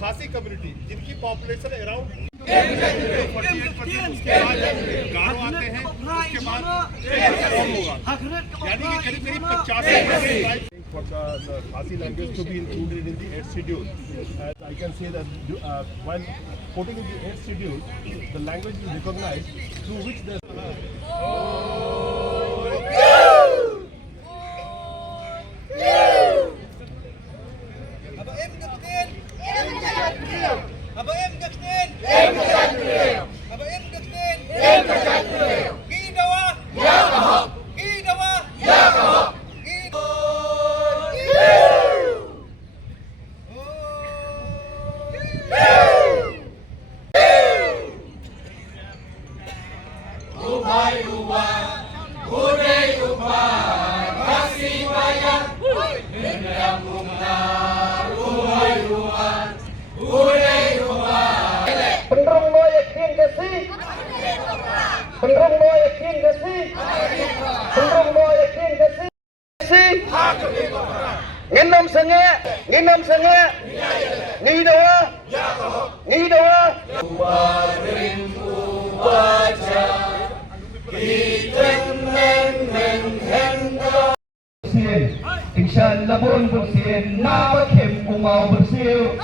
खासी कम्युनिटी जिनकी population around 48% उसके बाद गारो आते हैं, उसके बाद होगा, यानी कि करीब करीब 50% for the Khasi language to be included in the 8th schedule. As I can say that while putting in the 8th schedule, the language is recognized through which the Nginam sange Nidawa Ubarin ubaca Kita Insyaallah pun bersin, nama kem umau bersil.